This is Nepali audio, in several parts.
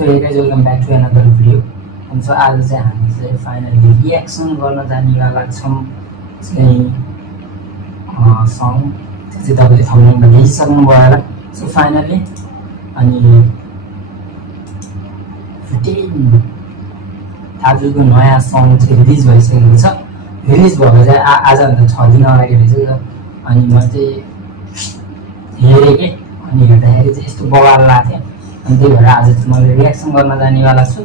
So hey guys, welcome back to another video. And so आज चाहिँ हामी चाहिँ फाइनली रियाक्सन गर्न जानेवाला छौं चाहिँ सङ चाहिँ तपाईले थम्बनेलमा देखिसक्नु भयो होला. सो फाइनली अनि 15 दाजुको नयाँ सङ चाहिँ रिलिज भइसकेको छ. रिलिज भएको चाहिँ आज भन्दा 6 दिन अगाडि रहेछ. अनि म चाहिँ हेरेँ के अनि हेर्दाखेरि चाहिँ यस्तो बवाल लाग्थ्यो. अनि त्यही भएर आज चाहिँ मैले रियाक्सन गर्न जानेवाला छु.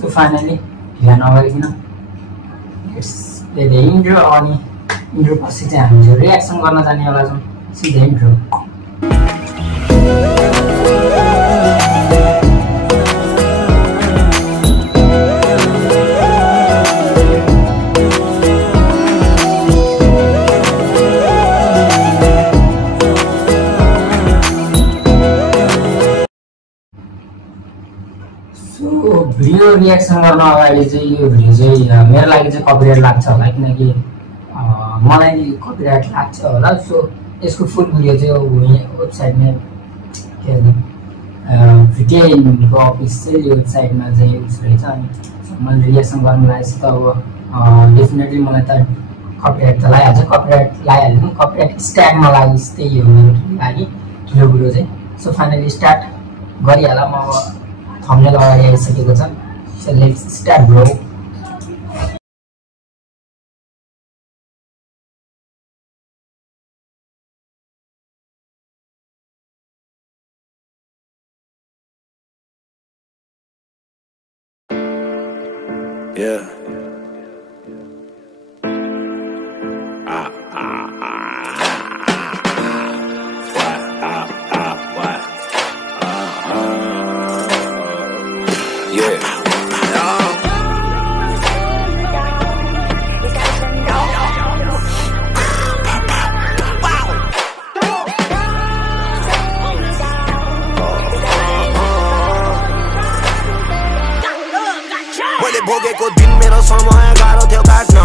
सो फाइनली ढिला नगरिकन लेट्स प्ले द इन्ट्रो. अनि इन्ट्रो पछि चाहिँ हामी चाहिँ रियाक्सन गर्न जानेवाला छौँ. सिधै इन्ट्रो. भिडियो रियाक्सन गर्न अगाडि चाहिँ यो भिडियो चाहिँ मेरो लागि चाहिँ कपिराइट लाग्छ होला, किनकि मलाई कपिराइट लाग्छ होला. सो यसको फुल भिडियो चाहिँ वेबसाइटमा के अरे भिटिआईको अफिस चाहिँ यो वेबसाइटमा चाहिँ युज रहेछ. अनि मैले रियाक्सन गर्नु लागेपछि त अब डेफिनेटली मलाई त कपिराइट त लगाइहाल्छ. कपिराइट लगाइहाल्यो नि, कपिराइट स्ट्यागमा लागेपछि त्यही हो मेरो लागि ढिलो भिडियो चाहिँ. सो फाइनली स्टार्ट गरिहाल. म अब थम्बनेल अगाडि आइसकेको छ. So let's start bro. Yeah. भोगेको दिन मेरो समय गाह्रो थियो काट्न.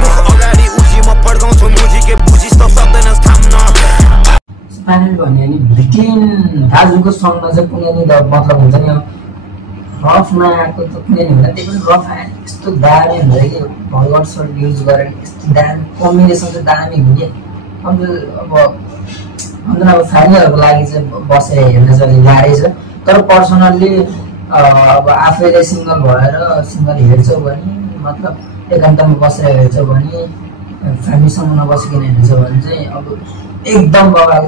मुख अगाडि उजी म पड्काउँछु मुजीके बुझिस् त सक्दैनस् थाम्न. फाइनली भन्यो नि भिटिन दाजुको सङमा चाहिँ कुनै नि मतलब हुन्छ नि रफ नआएको त कुनै नि हुँदैन. त्यही पनि रफ आयो यस्तो दामी हुन्छ कि भगवान सर्ट युज गरेर यस्तो दामी कम्बिनेसन चाहिँ दामी हुने. अब फ्यामिलीहरूको लागि चाहिँ बसेर हेर्न चाहिँ गाह्रै छ. तर पर्सनल्ली अब आफैले सिङ्गल भएर सिङ्गल हेर्छौ भने मतलब एकान्तमा बसेर हेर्छौ भने फ्यामिलीसँग नबसिकन हेर्छौ भने चाहिँ अब एकदम बवाल.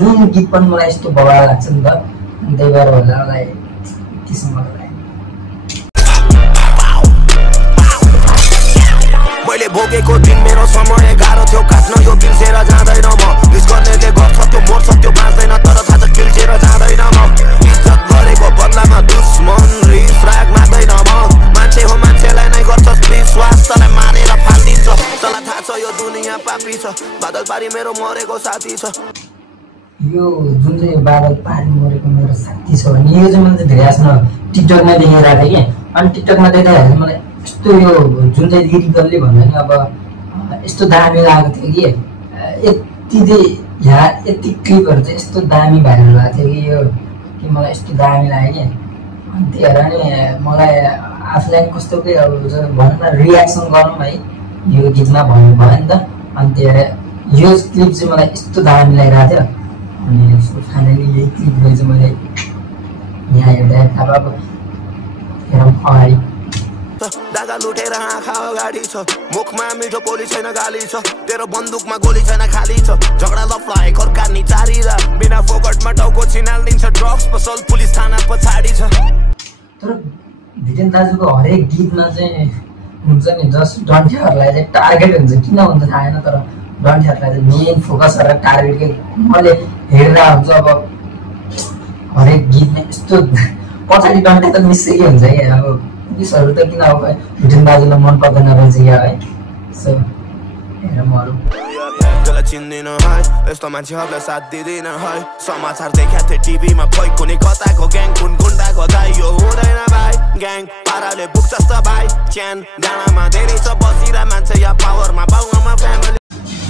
जुन गीत पनि मलाई यस्तो बवाल लाग्छ नि त. अनि त्यही भएर होला मलाई त्यसँग मैले भोगेको दिन मेरो समय गाह्रो थियो काट्न. यो बिर्सेर जाँदैन म. रिस गर्नेले गर्छ त्यो मर्छ त्यो बाँच्दैन. तर थाहा छ बिर्सेर जाँदैन म. इज्जत गरेको बदलामा दुश्मन रिस राग मान्दैन म. मान्छे हो मान्छेलाई नै गर्छस् विश्वास तँलाई मारेर फालिदिन्छ. तँलाई थाहा छ यो दुनियाँ पापी छ. बादल पारी मेरो मरेको साथी छ. यो जुन चाहिँ बादल पारी मरेको मेरो साथी छ भने यो चाहिँ मैले धेरै आफ्नो टिकटकमा देखेर थिएँ कि. अनि टिकटकमा देख्दाखेरि मलाई यस्तो यो जुन चाहिँ लिरिकलले भन्दा नि अब यस्तो दामी लागेको थियो कि यति चाहिँ यहाँ यति क्लिपहरू चाहिँ यस्तो दामी भाइरल भएको थियो कि यो कि मलाई यस्तो दामी लाग्यो कि. अनि त्यही भएर नि मलाई आफूलाई कस्तो के अब भनौँ न रियाक्सन गरौँ है यो गीतमा भन्नु भयो नि त. अनि त्यही भएर यो क्लिप चाहिँ मलाई यस्तो दामी लागिरहेको थियो. अनि फाइनली यही क्लिपलाई चाहिँ मैले यहाँ हेर्दा अब हेरौँ अगाडि. दागा लुटेर आँखा अगाडि छ. मुखमा मिठो बोली छैन गाली छ. तेरो बन्दुकमा गोली छैन खाली छ. झगडा लफडाए खर्का नि चारिरा. बिना फोकटमा टाउको छिनालिदिन्छ. ड्रग्स पसल पुलिस थाना पछाडि छ. तर भिटेन दाजुको हरेक गीतमा चाहिँ हुन्छ नि जस्ट डन्ठ्याहरूलाई चाहिँ टार्गेट हुन्छ. किन हुन्छ थाहा छैन. तर डन्ठ्याहरूलाई चाहिँ मेन फोकस गरेर टार्गेट मैले हेर्दा हुन्छ. अब हरेक गीतमा यस्तो पछाडि डन्ठ्या त मिसेकै हुन्छ कि. अब पुलिसहरू त किन अब भिटेन दाजुलाई मन पर्दैन रहेछ क्या है. सो हेरौँ अरू. तँलाई चिन्दिन है यस्तो मान्छेहरूलाई साथ दिँदिन है. समाचार देखाएको थिएँ टिभीमा खोइ कुनै कताको ग्याङ कुन गुन्डाको दाइ. यो हुँदैन भाइ ग्याङ पाराले पुग्छस् त भाइ. च्यान डाँडामा धेरै छ बसिरा मान्छे या पावरमा बाउमा फ्यामिली.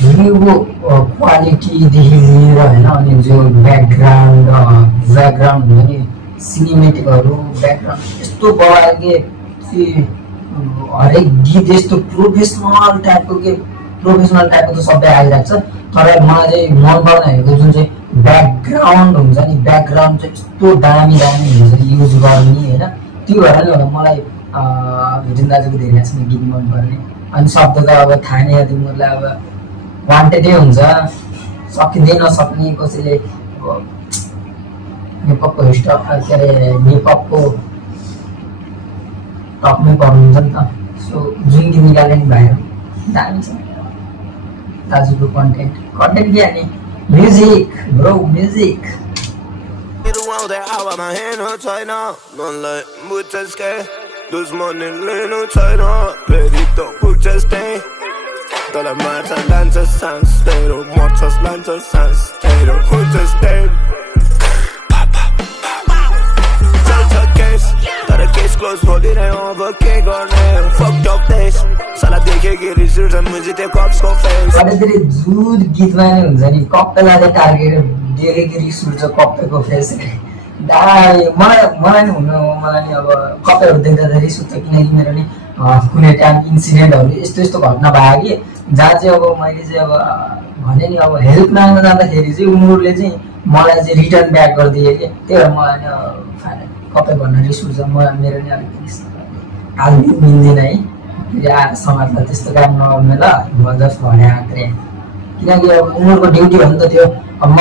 भिडियोको क्वालिटीदेखि लिएर होइन अनि जो ब्याकग्राउन्ड हुन्छ नि सिनेमेटिकहरू ब्याकग्राउन्ड यस्तो बनायो कि हरेक गीत यस्तो प्रोफेसनल टाइपको त सबै आइरहेको छ। तर मलाई चाहिँ मन पर्ने भनेको जुन चाहिँ ब्याकग्राउन्ड हुन्छ नि ब्याकग्राउन्ड चाहिँ यस्तो दामी हुन्छ युज गर्ने होइन त्यो भएर नि होला मलाई भिडियो दाजुको धेरै गीत मनपर्ने। अनि शब्द त अब थाहा नै तिमीहरूलाई अब वान्टेडै हुन्छ सकिँदै नसक्ने कसैले नेपको हिस्टप के अरे नेपको टपमै पर्नुहुन्छ नि त। सो जुन गीत निकाल्ने नि भाइ दामी छ दाजुको कन्टेन्ट के अनि music bro music Todas las marchas, lanzas, sanstero, mochas, lanzas, sanstero, juntas, तर केस क्लोज बोलिरह्यो अब के गर्ने फक्ड अप देश साला देखे कि रिजल्ट मुझे त्यो कप्सको फेस अलिकति जुन गीतमा नै हुन्छ नि कप्पेलाई चाहिँ टार्गेट देखे कि रिस उठ्छ कप्पेको फेस मलाई नि हुनु मलाई नि अब कप्पेहरू देख्दा त रिस उठ्छ किनकि मेरो नि कुनै टाइम इन्सिडेन्टहरू यस्तो घटना भयो कि जहाँ चाहिँ अब मैले चाहिँ अब भने नि अब हेल्प माग्न जाँदाखेरि चाहिँ उनीहरूले चाहिँ मलाई चाहिँ रिटर्न ब्याक गरिदिए कि त्यही भएर मलाई नि कपै भन्न रिस उठ्छ मेरो नि अलिकति हाल्नु मिल्दैन है फेरि आएर समाजलाई त्यस्तो काम नगर्ने ल म जस्ट भने आँक्रे किनकि अब उनीहरूको ड्युटी हो नि त त्यो अब म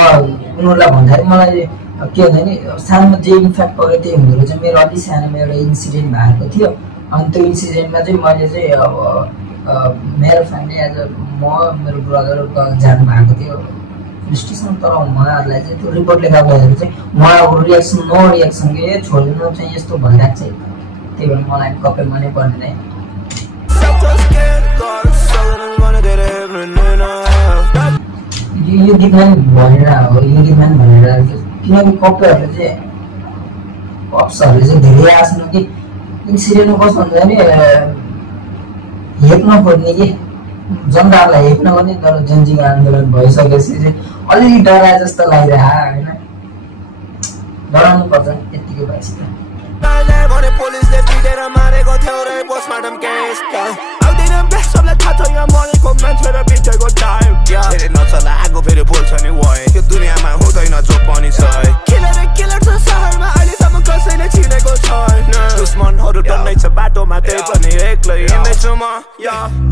उनीहरूलाई भन्दाखेरि मलाई के हुन्छ नि सानो जे इन्फ्याक्ट पऱ्यो त्यही हुँदो रहेछ। मेरो अलिक सानोमा एउटा इन्सिडेन्ट भएको थियो अनि त्यो इन्सिडेन्टमा चाहिँ मैले चाहिँ अब मेरो फ्यामिली एज अ म मेरो ब्रदर जानु भएको थियो पुलिस स्टेसन। तर उहाँहरूलाई चाहिँ त्यो रिपोर्ट लेखाउँदाखेरि चाहिँ उहाँहरूको नो रियाक्सन के छोडिदिनु चाहिँ यस्तो भइरहेको छ त्यही भएर मलाई कपै मनै पर्दैन है। यो गीतमा भनेर हो यो गीतमा भनेर किनकि कपीहरूले चाहिँ पप्सहरूले चाहिँ धेरै आफ्नो कि इन्सिडेन्टमा कस्तो हुन्छ नि हेप्न खोज्ने कि जनताहरूलाई हेप्न गर्ने तर जनजीको आन्दोलन भइसकेपछि चाहिँ अलिकति डराए जस्तो लागिरह होइन डराउनु पर्छ यत्तिकै भएपछि नचला आगो फेरि बोल्छ नि वय यो दुनियाँमा हुँदैन जो पनि सय किलर छ सहरमा अहिलेसम्म कसैले चिनेको छैन दुश्मनहरू डन्नै छ बाटोमा त्यही पनि एक्लै हिँड्दैछु म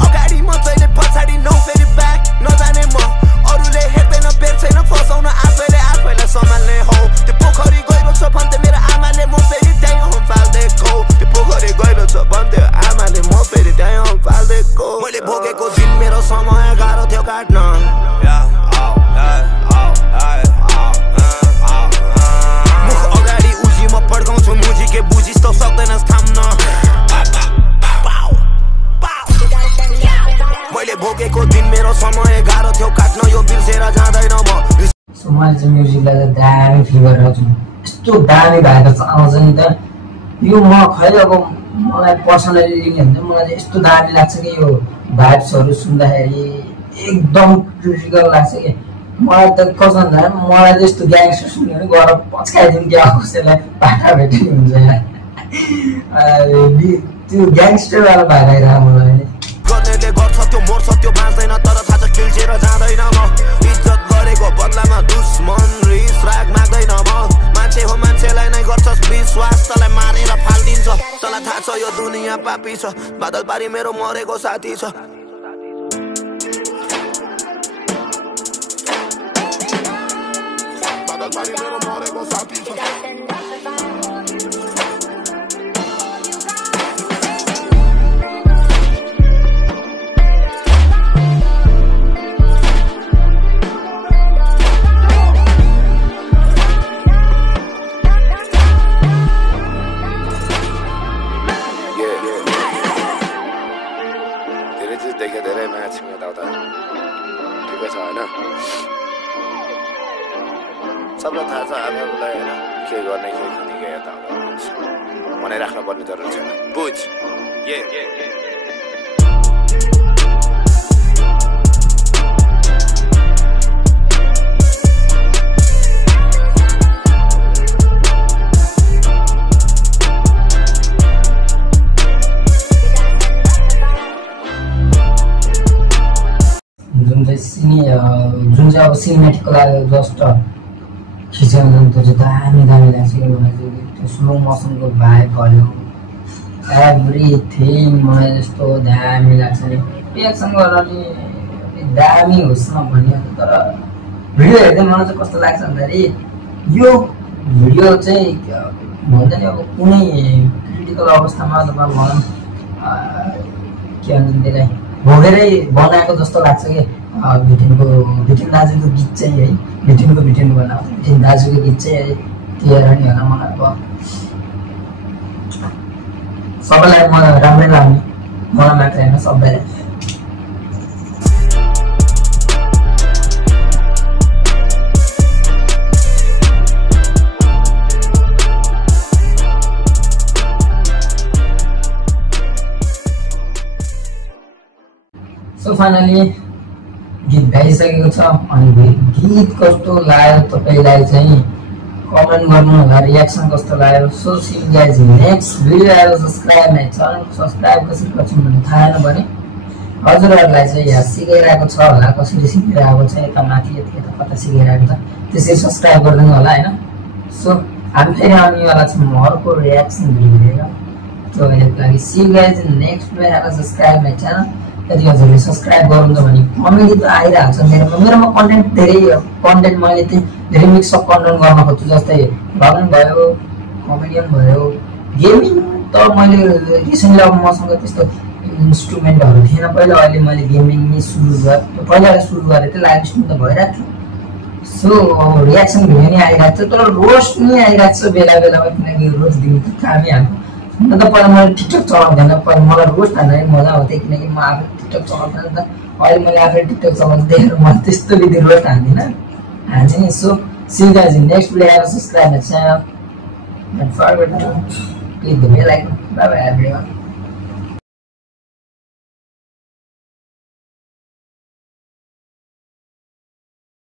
अगाडि म जहिले पछाडि नो फेरि ब्याक नजाने म अरूले हेर्दैन बेर छैन फसाउन आफैलाई सम्हाल्ने हो त्यो पोखरी गहिरो छ भन्थे मेरो आमाले म फेरि त्यहीँ हम फाल्देको त्यो पोखरी गहिरो छ भन्थे आमाले म फेरि त्यहीँ हम फाल्देको मैले भोगेको दिन मेरो समय गाह्रो थियो काट्न मुख अगाडि उजी म पड्काउँछु मुजी के बुझिस् त सक्दैनस् थाम्न मैले भोगेको दिन मेरो समय गाह्रो थियो काट्न यो बिर्सेर जाँदैन म मैले चाहिँ म्युजिकलाई चाहिँ दामी फिल गरेर छु यस्तो दामी भएको छ आउँछ नि त यो म खै अब मलाई पर्सनली लिने हुन्छ मलाई चाहिँ यस्तो दामी लाग्छ कि यो भाइब्सहरू सुन्दाखेरि एकदम क्रिटिकल लाग्छ कि मलाई त कस्तो हुन्छ मलाई चाहिँ यस्तो ग्याङ्स्टर सुन्यो भने गएर पच्काइदिउँ क्या कसैलाई बाटा भेट्ने हुन्छ त्यो ग्याङ्स्टरवाला भएर आइरहेको मलाई गर्नेले गर्छ त्यो मर्छ त्यो बाँच्दैन तर थाहा छ खिल्चेर जाँदैन म इज्जत गरेको बदलामा दुश्मन रिस राग माग्दैन म मान्छे हो मान्छेलाई नै गर्छस् विश्वास तँलाई मारेर फालिदिन्छ तँलाई थाहा छ यो दुनियाँ पापी छ बादल पारी मेरो मरेको साथी छ बादल पारी मेरो मरेको साथी छ सबलाई थाहा छ आफूलाई होइन के गर्ने के खाने के यता बनाइराख्नु पर्ने जरुरी छैन बुझ चाहिँ अब सिनेमेटिकको लागि जस्ट खिच्यो भने त्यो चाहिँ दामी दामी लाग्छ कि मलाई चाहिँ त्यो स्लो मोसनको भाइब भयो एभ्रिथिङ मलाई जस्तो दामी लाग्छ नि रियाक्सन गरेर नि दामी होस् न भन्ने तर भिडियो हेर्दै मलाई चाहिँ कस्तो लाग्छ भन्दाखेरि यो भिडियो चाहिँ भन्दा नि अब कुनै क्रिटिकल अवस्थामा अथवा भनौँ के भन्छ त्यसलाई भोगेरै बनाएको जस्तो लाग्छ कि भिटिन दाजुको गीत चाहिँ है भिटिन भन्दा भिटिन दाजुको गीत चाहिँ है त्यही नि होला मलाई अब सबैलाई मलाई राम्रै लाग्ने मलाई मात्र होइन सबैलाई सो फाइनली गीत गाइसकेको छ अनि गीत कस्तो लाग्यो तपाईँलाई चाहिँ कमेन्ट गर्नु होला रियाक्सन कस्तो लाग्यो so see you guys next video आएर सब्सक्राइब माई च्यानल सब्सक्राइब कसरी गर्छौँ भन्ने थाहा छैन भने हजुरहरूलाई चाहिँ यहाँ सिकाइरहेको छ होला कसरी सिकाइरहेको छ यता माथि यता कता सिकाइरहेको छ त्यसरी सब्सक्राइब गरिदिनु होला होइन सो हामी फेरि आउनेवाला छौँ अर्को रियाक्सन भिडियो लिएर त्यो अहिलेको लागि see you guys next video आएर सब्सक्राइब माई च्यानल यदि हजुरले सब्सक्राइब गर्नुहुन्छ भने कमेडी त आइरहेको छ मेरोमा कन्टेन्ट धेरै मैले चाहिँ धेरै मिक्स अफ कन्टेन्ट गर्न खोज्छु जस्तै भ्लगिङ भयो कमेडियन भयो गेमिङ त मैले रिसेन्टली अब मसँग त्यस्तो इन्स्ट्रुमेन्टहरू थिएन पहिला अहिले मैले गेमिङ नै सुरु गरेँ पहिला सुरु गरेँ त्यो लाइभ स्ट्रिम त भइरहेको थियो सो रियाक्सन भिडियो नै आइरहेको थियो तर रोस्ट नै आइरहेको छ बेला बेलामा किनकि रोस्ट दिनु त कामै हाम्रो न त पहिला मैले टिकटक चलाउँदैन पहिला मलाई रोस्ट हाल्दा मजा आउँथ्यो किनकि म आफै टिकटक चलाउँदैन त अहिले मैले आफै टिकटक चलाउँदा देखेर म त्यस्तो विधि रोस्ट हान्दिनँ हाल्ने so see you guys next video आएर subscribe my channel and forget to click the bell icon bye bye everyone